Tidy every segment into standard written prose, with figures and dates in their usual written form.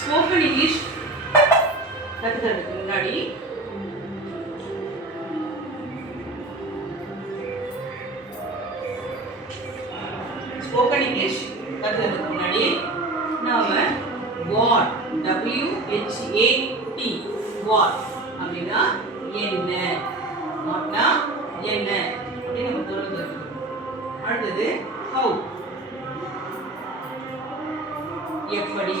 Spoken English கற்றுக்கிறதுக்கு முன்னாடி spoken English கற்றுக்கிறதுக்கு முன்னாடி நாம வாட் WHAT வாட் அப்படின்னா என்ன, வாட்னா என்ன அப்படின்னு நம்ம தெரிஞ்சுக்கணும். அடுத்தது ஹவு எப்படி,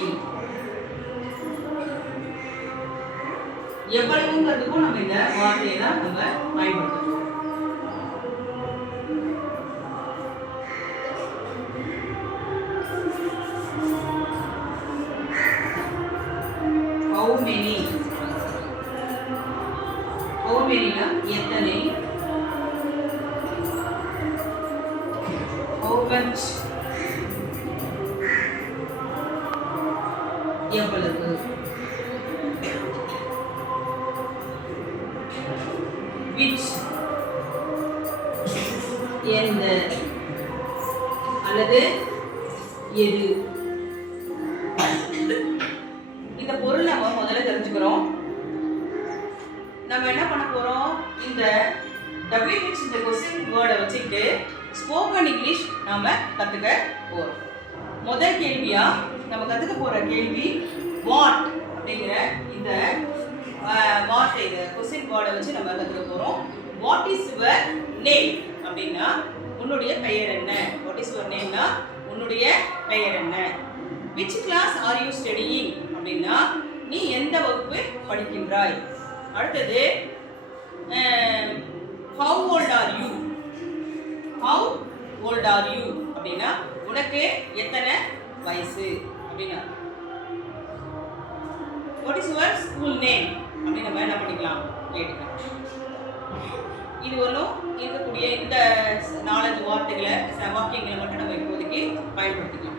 எவ்வளவுங்கிறதுக்கும் நம்ம இந்த வார்த்தையை தான் நம்ம பயன்படுத்தணும். How many, how many னா எத்தனை, how much எவ்வளவு, which எந்த அல்லது எது. இந்த பொருள் நம்ம முதல்ல தெரிஞ்சுக்கிறோம். நம்ம என்ன பண்ண போறோம், இந்த WH இந்த கொஸ்டின் வேர்டை வச்சுக்கிட்டு ஸ்போக்கன் இங்கிலீஷ் நாம கத்துக்க போறோம். முதல் கேள்வியா நம்ம கத்துக்க போற கேள்வி வாட் அப்படிங்கிற இந்த வார்த்தை, இந்த கொஸ்டின் வேர்டை வச்சு நம்ம கத்துக்க போறோம். வாட் இஸ் யுவர் நேம் அப்படின்னா உன்னுடைய பெயர் என்ன. வாட் இஸ் யுவர் நேம்னா உன்னுடைய பெயர் என்ன. which class are you studying அப்படின்னா நீ எந்த வகுப்பு படிக்கின்றாய். அடுத்தது how old are you, how old are you அப்படின்னா உனக்கு எத்தனை வயசு அப்படின்னா. what is your school name அப்படி நம்ம என்ன பண்ணிக்கலாம் கேட்டுக்கலாம். இது ஒன்றும் இருக்கக்கூடிய இந்த 4 வார்த்தைகளை வாக்கியங்களை மட்டும் நம்ம இப்போதைக்கு பயன்படுத்திக்கலாம்.